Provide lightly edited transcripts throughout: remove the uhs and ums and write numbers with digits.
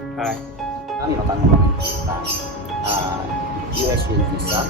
Hai. Kami akan ngomongin tentang US Student Visa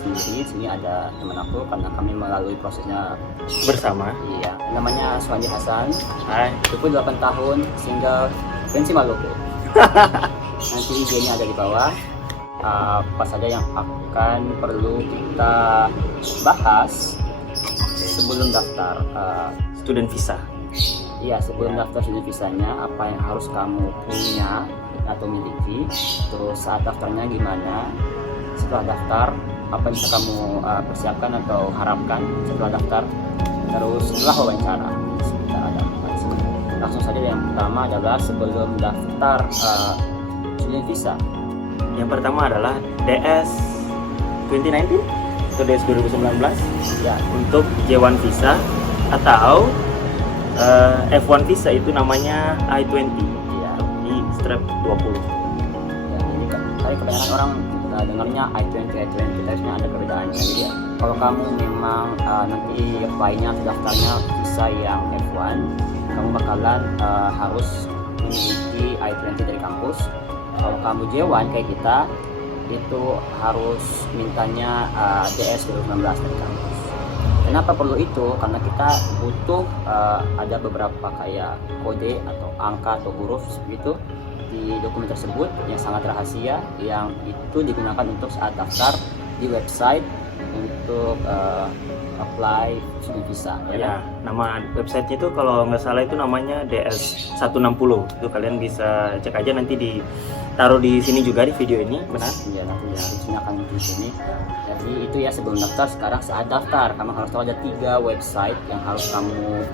sendiri. Sini ada teman aku karena kami melalui prosesnya Bersama. iya. Namanya Suwandi Hasan, Hai. 28 tahun, single, pensi Maluku. Nanti IG-nya ada di bawah. Apa saja yang akan perlu kita bahas sebelum daftar? Student visa. Iya, sebelum daftar student visanya, apa yang harus kamu punya atau miliki, terus saat daftarnya gimana, setelah daftar, apa yang bisa kamu persiapkan atau harapkan setelah daftar, terus setelah wawancara. Kita ada langsung saja yang pertama adalah sebelum daftar student visa. Yang pertama adalah DS 2019 atau DS 2019 Ya, untuk J1 visa atau F1 visa itu namanya I-20 ya, di strap 20. ya, ini kan kebanyakan orang dengarnya I-20, kita harusnya ada perbedaannya. Jadi kalau kamu memang nanti apply-nya atau daftarnya visa yang F1, kamu bakalan harus memiliki I-20 dari kampus. Kalau kamu J1 kayak kita, itu harus mintanya DS 2019 dari kampus. Kenapa perlu itu? Karena kita butuh ada beberapa kayak kode atau angka atau huruf seperti itu di dokumen tersebut yang sangat rahasia, yang itu digunakan untuk saat daftar di website untuk apply student visa. Ya, nama websitenya itu kalau nggak salah itu namanya DS 160. Itu kalian bisa cek aja, nanti ditaruh di sini juga di video ini, benar? Ya, nanti ya di sini akan di sini. Jadi itu ya sebelum daftar. Sekarang saat daftar, kamu harus tahu ada 3 website yang harus kamu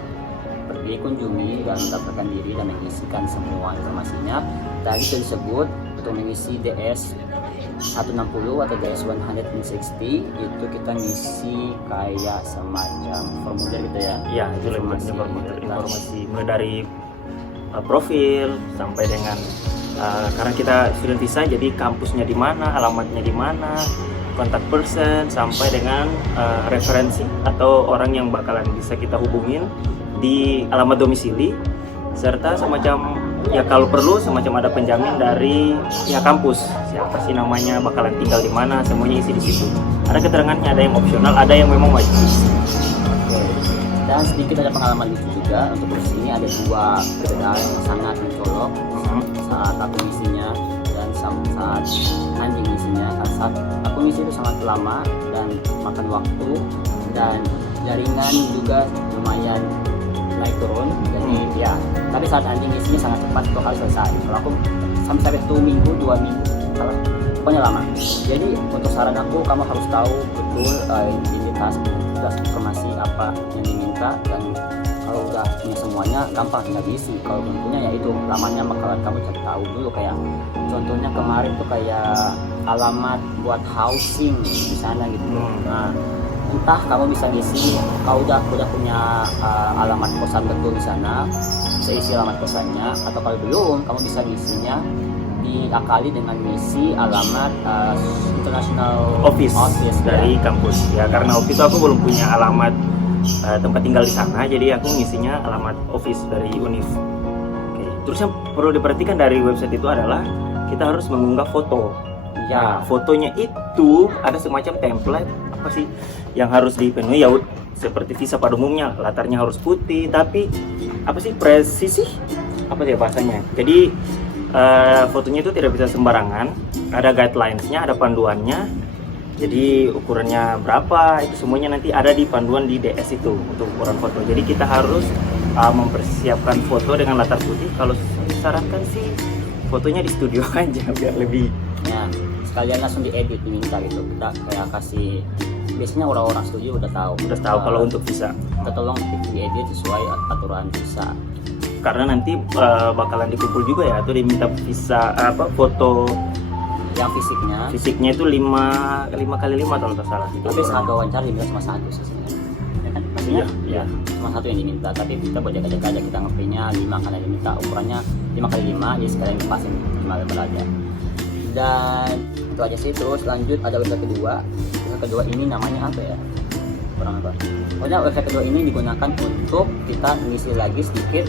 pergi kunjungi dan mendaftarkan diri dan mengisikan semua informasinya. Tadi sudah disebut untuk mengisi DS 160 atau DS 160 itu kita ngisi kayak semacam formulir gitu ya. Iya, itu lebih informasi mulai dari profil sampai dengan karena kita student visa, jadi kampusnya di mana, alamatnya di mana, kontak person, sampai dengan referensi atau orang yang bakalan bisa kita hubungin di alamat domisili, serta semacam ya kalau perlu semacam ada penjamin dari pihak kampus, siapa sih namanya, bakalan tinggal di mana, semuanya isi di situ. Ada keterangannya, ada yang opsional, ada yang memang wajib. Oke. Dan sedikit ada pengalaman lucu juga. Untuk proses ini ada 2 perbedaan yang sangat mencolok saat aku ngisinya dan saat anjing ngisinya. Saat aku ngisi itu sangat lama dan makan waktu, dan jaringan juga lumayan naik turun. Jadi ya, tapi saat anjing ngisinya sangat cepat, 2 kali selesai. Kalau aku sampai 1 minggu, 2 minggu, pokoknya lama. Jadi untuk saran aku, kamu harus tahu betul identitas informasi apa yang diminta, dan kalau udah punya semuanya gampang tinggal diisi. Kalau belum punya ya itu lamanya bakalan kamu cari tahu dulu. Kayak contohnya kemarin tuh kayak alamat buat housing di sana gitu. Nah, entah kamu bisa ngisi, kau udah punya alamat kosan betul di sana, bisa isi alamat kosannya, atau kalau belum kamu bisa ngisinya diakali dengan misi alamat international Office dari kampus ya, karena waktu itu aku belum punya alamat tempat tinggal di sana, jadi aku ngisinya alamat office dari Univ. Oke. Terus yang perlu diperhatikan dari website itu adalah kita harus mengunggah foto. Ya, Nah, fotonya itu ada semacam template apa sih yang harus dipenuhi, ya seperti visa pada umumnya, latarnya harus putih, tapi apa sih presisi apa dia bahasanya. Jadi fotonya itu tidak bisa sembarangan, ada guidelines-nya, ada panduannya. Jadi ukurannya berapa, itu semuanya nanti ada di panduan di DS itu untuk ukuran foto. Jadi kita harus mempersiapkan foto dengan latar putih. Kalau disarankan sih fotonya di studio aja biar lebih ya, sekalian langsung diedit diminta gitu. Kita kayak kasih, biasanya orang-orang studio udah tahu kalau untuk visa. kita tolong diedit sesuai aturan visa. Karena nanti bakalan dikumpul juga ya, atau diminta visa foto Yang fisiknya itu 5 kali 5 kalau tak salah. tapi saat wawancara diminta cuma 1 sih sebenarnya. Ya kan? Pastinya Iya. cuma 1 yang diminta, tapi kita buat jaga-jaga aja, kita ngeprintnya 5 karena diminta ukurannya 5 kali 5, jadi sekalian pasin 5 lebar aja. Dan itu aja sih. Terus lanjut ada website kedua. Website kedua ini namanya apa ya? Kurang apa? Pokoknya website kedua ini digunakan untuk kita ngisi lagi sedikit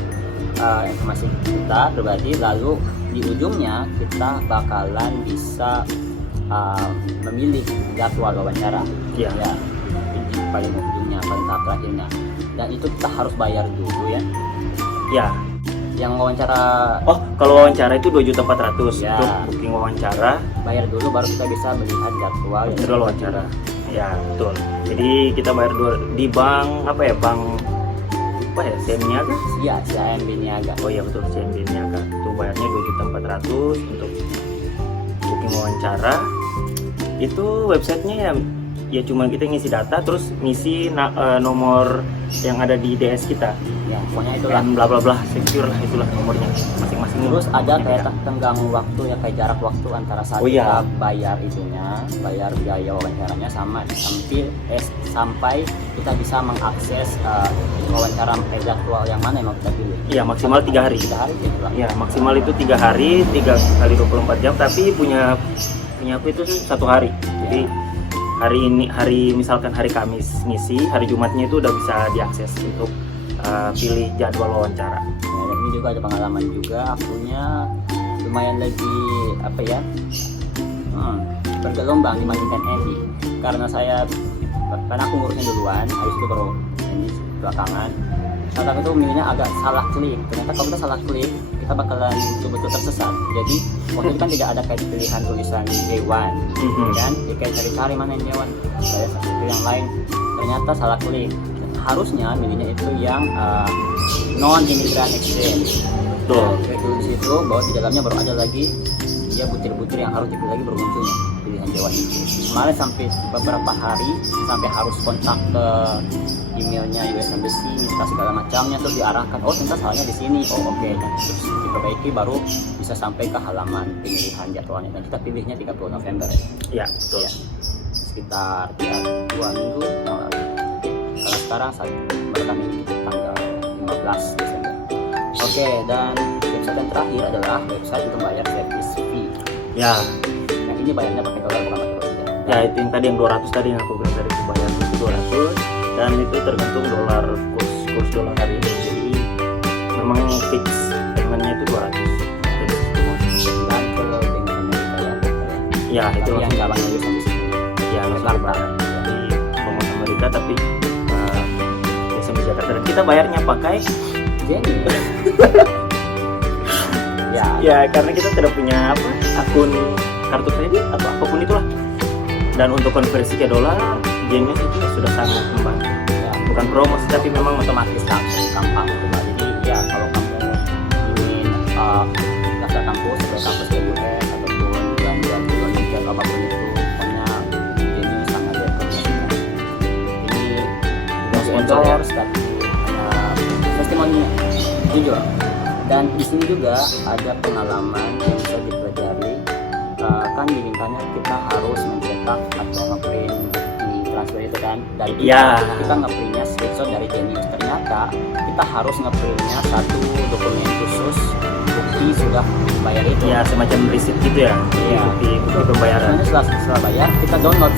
informasi kita pribadi, lalu di ujungnya kita bakalan bisa memilih jadwal wawancara. Iya. Ya, di paling ujungnya, paling tahap terakhirnya. Dan itu kita harus bayar dulu ya. Ya. Yang wawancara Oh, kalau wawancara itu 2.400.000 Ya. untuk booking wawancara. bayar dulu baru kita bisa melihat jadwal yang Jadwal wawancara. Ya, betul. Jadi kita bayar dulu di bank apa ya? Bank apa ya? CM Niaga? Iya, CIMB Niaga. Oh iya betul, CMB Niaga. Itu bayarnya 2.400.000 untuk booking wawancara. Itu websitenya ya cuma kita ngisi data terus ngisi nomor yang ada di DS kita. Ya, pokoknya itulah. Dan bla bla bla, secure lah itulah nomornya masing-masing. Terus ada kayak Ya. tenggang waktu ya, kayak jarak waktu antara saat Oh, iya. kita bayar itunya, bayar biaya wawancaranya sampai kita bisa mengakses wawancara jadwal yang mana yang mau kita pilih. Iya, maksimal 3 hari. 3 hari gitu lah. Ya, maksimal itu 3 hari, 3 kali 24 jam, tapi punya aku itu 1 hari. Jadi hari misalkan hari Kamis ngisi, hari Jumatnya itu udah bisa diakses untuk pilih jadwal wawancara. Nah, dan ini juga ada pengalaman juga, akunya lumayan lagi apa ya, bergelombang dibandingkan Andy, karena aku ngurusnya duluan, habis itu baru Andy belakangan. Saat itu milihnya agak salah klik. Ternyata kalau kita salah klik, kita bakalan betul-betul tersesat. Jadi waktu itu kan tidak ada kayak pilihan tulisan J1, kan? Jadi kayak cari-cari mana yang J1, saya satu yang lain. Ternyata salah klik. Harusnya milihnya itu yang non immigrant exchange. Betul. Klik dulu di situ, bahwa di dalamnya baru ada lagi ya butir-butir yang harus dipilih lagi baru munculnya pilihan J1 itu. Kemarin sampai beberapa hari sampai harus kontak ke emailnya US Embassy, minta segala macamnya, terus diarahkan, oh ternyata salahnya di sini, oh oke. Nah, terus diperbaiki baru bisa sampai ke halaman pemilihan jadwalnya, dan kita pilihnya 30 November Ya, betul. ya, sekitar ya 2 minggu yang lalu. Kalau sekarang saat merekam ini tanggal 15 Desember. Oke, dan website yang terakhir adalah website untuk bayar service fee. Ya, Yang ini bayarnya pakai dolar bukan pakai rupiah. ya itu yang tadi yang 200 tadi yang aku bilang tadi itu bayar itu 200 dan itu tergantung dolar kurs dolar hari ini. Jadi memang fix paymentnya itu 200. Jadi, Dan ke Bank Amerika ya. ya itu Tapi yang langsung cabangnya US Embassy. ya langsung bayar di Bank Amerika, tapi SMP Jakarta, dan kita bayarnya pakai Jenny. Ya, ya karena kita tidak punya akun kartu kredit apapun itulah. Dan untuk konversi ke dolar, Genius itu sudah sangat membantu. ya, Bukan promosi tapi memang otomatis langsung gampang gitu Pak. Jadi ya kalau kamu ingin daftar kampus ke US ataupun belanja di luar negeri atau apapun itu, pokoknya ini sangat rekomendasi. Ini tidak Sponsor ya? endorse tapi hanya testimoni jujur. Dan di sini juga ada pengalaman yang bisa dipelajari. Kan di lingkungannya kita harus mencetak atau ngeprint di transfer itu kan, dan Iya. kita ngeprintnya screenshot dari Genius. Ternyata kita harus ngeprintnya satu dokumen khusus bukti sudah bayar itu. ya semacam receipt gitu ya. Iya. Bukti pembayaran. Sebenarnya setelah bayar kita download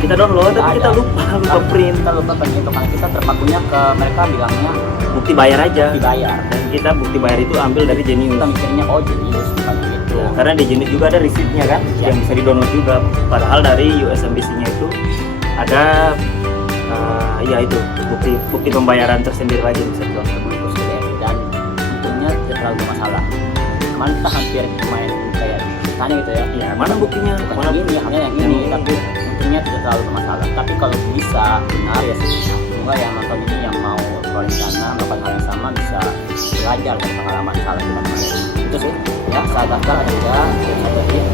Kita download tapi kita ada. lupa print. Kita lupa print itu karena kita terpakunya ke mereka bilangnya Bukti bayar aja. dibayar. Dan kita bukti bayar itu ambil dari Genius. Kita mikirnya oh Genius bukan gitu. Ya, karena di Genius juga ada receipt-nya kan, Ya. yang bisa di-download juga. Padahal dari US Embassy-nya itu ada ya itu bukti pembayaran tersendiri lagi bisa di-download. Terus dan untungnya tidak terlalu bermasalah. Kemarin kita hampir main kayak tanya gitu ya. Ya, mana buktinya? Bukan Mana yang ini, hanya yang ini, tapi untungnya tidak terlalu bermasalah. Tapi kalau bisa benar ya semoga yang nonton ini yang mau berencana melakukan hal yang sama bisa belajar dari pengalaman salah kita kemarin. Itu sih ya, saat daftar ada satu tip.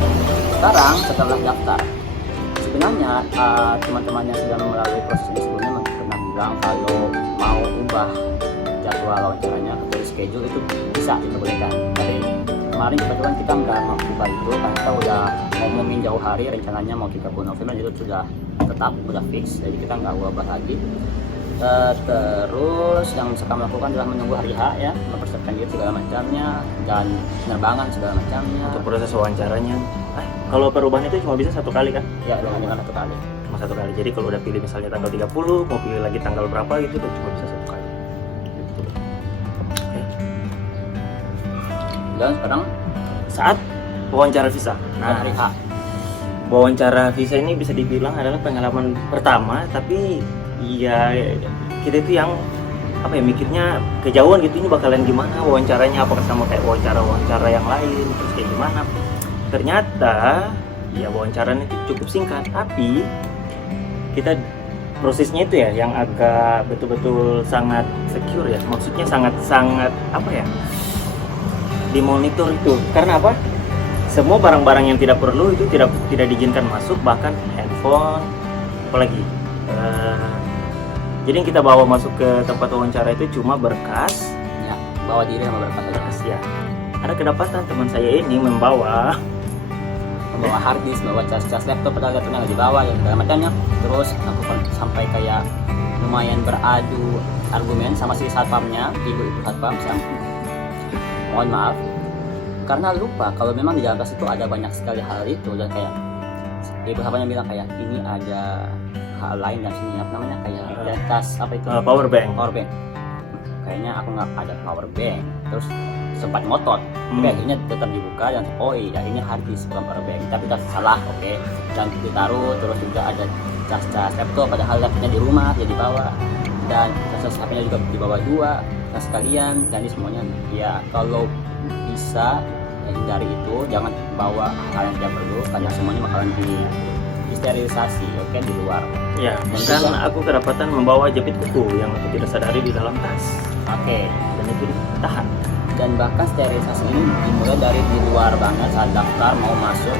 Sekarang setelah daftar, sebenarnya teman-teman yang sudah melalui proses ini sebelumnya pernah bilang kalau mau ubah jadwal wawancaranya atau schedule itu bisa diperbolehkan. Tapi kemarin kebetulan kita nggak mau ubah itu karena kita udah ngomongin jauh hari, rencananya mau 30 November itu sudah tetap udah fix, jadi kita nggak ubah lagi. Terus yang bisa kami lakukan adalah menunggu hari H ya, mempersiapkan diri segala macamnya dan penerbangan segala macamnya. untuk proses wawancaranya. Kalau perubahan itu cuma bisa 1 kali kan? Ya dengan 1 kali. Cuma 1 kali. Jadi kalau udah pilih misalnya tanggal 30, mau pilih lagi tanggal berapa gitu udah cuma bisa 1 kali. Gitu. Oke. Dan sekarang saat wawancara visa. Nah, hari H. wawancara visa ini bisa dibilang adalah pengalaman pertama, tapi ya kita itu yang apa ya, mikirnya kejauhan gitu, ini bakalan gimana wawancaranya, apakah sama kayak wawancara yang lain, terus kayak gimana. Ternyata ya wawancaranya itu cukup singkat, tapi kita prosesnya itu ya yang agak betul-betul sangat secure ya, maksudnya sangat apa ya, dimonitor itu. Karena apa? Semua barang-barang yang tidak perlu itu tidak diizinkan masuk, bahkan handphone, apalagi. Jadi yang kita bawa masuk ke tempat wawancara itu cuma berkas. Ya, bawa diri sama berkas aja. Berkas ya. Ada kedapatan teman saya ini membawa hard disk, bawa cas laptop, padahal laptopnya nggak dibawa dan segala macamnya. Terus aku sampai kayak lumayan beradu argumen sama si satpamnya, ibu satpam, mohon maaf karena lupa kalau memang di dalam tas itu ada banyak sekali hal itu, dan kayak ibu satpamnya bilang kayak ini ada hal lain dan sini apa namanya kayak tas apa itu power bank. Kayaknya aku nggak ada power bank, terus sempat ngotot. Oke, akhirnya tetap dibuka dan oh iya ini hard disk bukan power bank, tapi udah salah. Oke, dan ditaruh. Terus juga ada cas laptop, padahal laptopnya di rumah jadi bawa, dan cas HP-nya juga dibawa 2 sekalian. Jadi semuanya ya kalau bisa hindari itu, jangan bawa hal yang tidak perlu karena semuanya bakalan disterilisasi, oke, di luar. Ya, dan aku kedapatan membawa jepit kuku yang aku tidak sadari di dalam tas. Oke, Dan itu ditahan. dan bahkan sterilisasi ini dimulai dari di luar banget saat daftar mau masuk.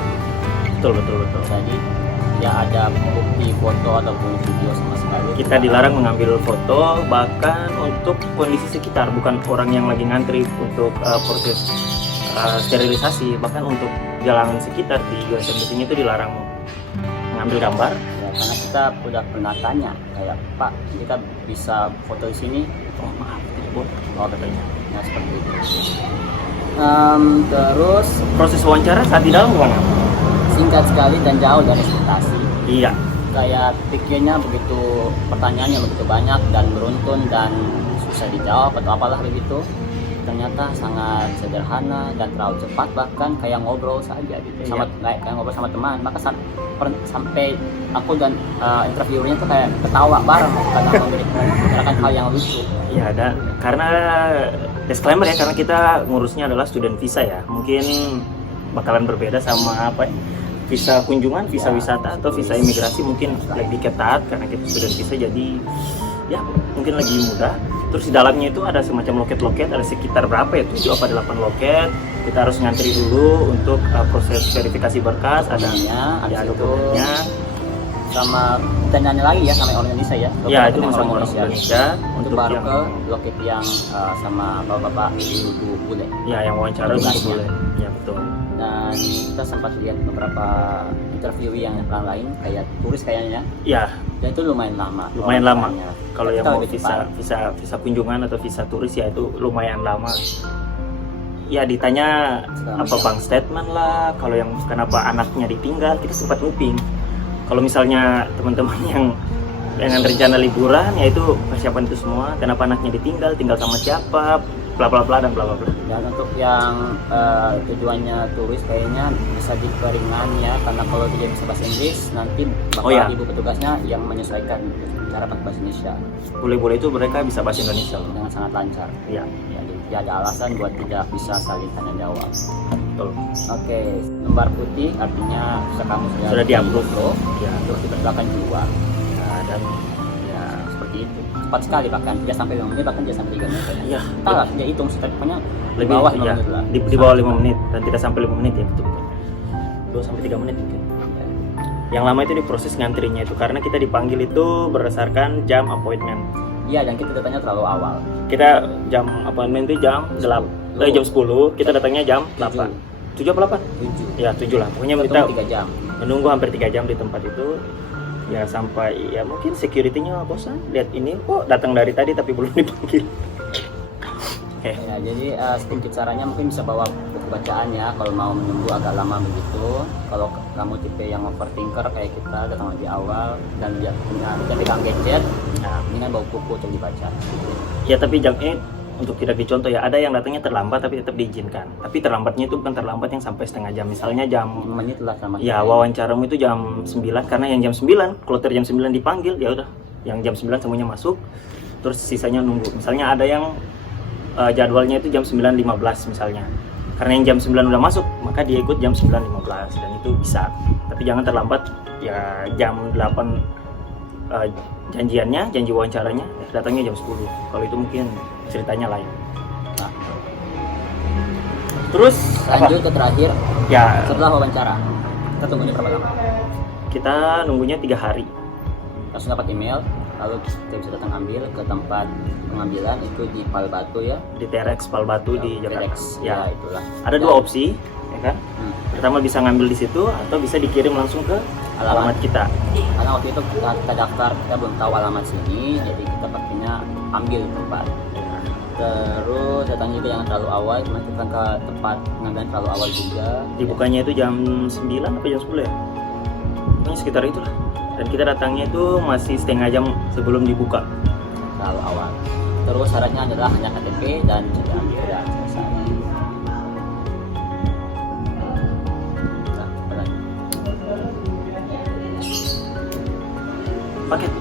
Betul. Jadi ya ada bukti foto ataupun video sama sekali. Kita dilarang mengambil foto, bahkan untuk kondisi sekitar, bukan orang yang lagi ngantri untuk proses sterilisasi, bahkan untuk jalanan sekitar di USMBC itu dilarang mengambil gambar. Ya, karena kita udah pernah tanya kayak Pak, kita bisa foto di sini. Oh maaf, tidak boleh. Oh katanya. Nah seperti itu. Terus Proses wawancara saat di dalam gimana? singkat sekali dan jauh dari ekspektasi. Iya. Kayak pikirnya begitu, pertanyaannya begitu banyak dan beruntun dan susah dijawab atau apalah begitu. Ternyata sangat sederhana dan terlalu cepat, bahkan kayak ngobrol saja gitu. Sama kayak ngobrol sama teman. Maka sampai aku dan interviewernya tuh kayak ketawa bareng karena membicarakan hal yang lucu. Ya, dan karena disclaimer ya, karena kita ngurusnya adalah student visa ya, mungkin bakalan berbeda sama apa ya, visa kunjungan, visa wisata atau visa imigrasi mungkin lebih ketat karena kita student visa, jadi ya mungkin lebih mudah. Terus di dalamnya itu ada semacam loket-loket, ada sekitar berapa ya, 7 apa 8 loket. Kita harus ngantri dulu untuk proses verifikasi berkas, ada dokumennya. Sama dan nanya lagi ya sama orang Indonesia ya. Ya, itu sama orang Indonesia. Untuk baru ke loket yang sama bapak-bapak ibu bule. Ya, yang wawancara untuk bule. Ya, betul. Dan kita sempat lihat beberapa interview yang lain kayak turis kayaknya. Ya. Dan itu lumayan lama. Kalau yang mau visa kunjungan atau visa turis ya itu lumayan lama. Ya ditanya apa bank statement lah. Kalau yang kenapa anaknya ditinggal, kita sempat nguping. Kalau misalnya teman-teman yang dengan rencana liburan, ya itu persiapan itu semua. Kenapa anaknya ditinggal, tinggal sama siapa, bla bla bla dan bla bla bla. Dan untuk yang tujuannya turis kayaknya bisa diperingan ya, karena kalau tidak bisa bahasa Inggris nanti bapak ibu petugasnya yang menyesuaikan cara pakai bahasa Indonesia. Boleh itu mereka bisa bahasa Indonesia dengan sangat lancar. Iya. Ya, jadi ada alasan buat tidak bisa saling tanya jawab. Betul. Oke, lembar putih artinya kamu sudah di-upload loh. Ya, terus dipersilakan keluar. Nah, dan ya seperti itu. Cepat sekali bahkan 3 sampai 5 menit, bahkan 3 sampai 3 menit. Iya. Entahlah, dia hitung pokoknya lebih bawah 5 ya, menit lah. Di bawah 5 menit dan tidak sampai 5 menit ya, betul. 2 sampai 3 menit mungkin. Yang lama itu di proses ngantrinya itu karena kita dipanggil itu berdasarkan jam appointment. Iya, dan kita datangnya terlalu awal. Kita jam appointment itu jam 10, kita datangnya jam 8. 7 apa 8? 7. Ya, 7 lah. Pokoknya kita 3 jam. Menunggu hampir 3 jam di tempat itu. Ya sampai ya mungkin security-nya bosan lihat ini kok datang dari tadi tapi belum dipanggil. Ya, jadi sedikit caranya mungkin bisa bawa buku bacaan ya kalau mau menunggu agak lama begitu. Kalau kamu tipe yang overthinker kayak kita datang lebih awal dan dia pegang gadget, nah mendingan bawa buku untuk dibaca. Ya tapi jam ini untuk tidak dicontoh ya, ada yang datangnya terlambat tapi tetap diizinkan. Tapi terlambatnya itu bukan terlambat yang sampai setengah jam, misalnya jam 5 menit lah sama ya wawancaramu itu jam 9, karena yang jam 9 kalau jam 9 dipanggil ya udah, yang jam 9 semuanya masuk, terus sisanya nunggu. Misalnya ada yang jadwalnya itu jam 9.15 misalnya, karena yang jam 9 udah masuk maka dia ikut jam 9.15 dan itu bisa. Tapi jangan terlambat ya, jam 8 janjiannya, janji wawancaranya, datangnya jam 10. Kalau itu mungkin ceritanya lain. Nah, Terus lanjut ke terakhir, ya, setelah wawancara kita tunggunya berapa lama? kita nunggunya 3 hari. Langsung dapat email, lalu kita bisa datang ambil ke tempat pengambilan itu di Palbatu ya, Di TRX Palbatu di Jakarta. FedEx, Ya, itulah. ada dua opsi, ya kan? Pertama bisa ngambil di situ atau bisa dikirim langsung ke alamat kita. Karena waktu itu kita daftar, kita belum tahu alamat sini, jadi kita pastinya ambil di tempat. Terus datangnya juga jangan terlalu awal, cuma kita ke tempat pengambilan terlalu awal juga. Dibukanya itu jam 9 atau jam 10 ya? Pokoknya sekitar itulah. Dan kita datangnya itu masih setengah jam sebelum dibuka. Terlalu awal. Terus syaratnya adalah hanya KTP dan sudah ambil dan selesai. Nah, apa lagi? Paket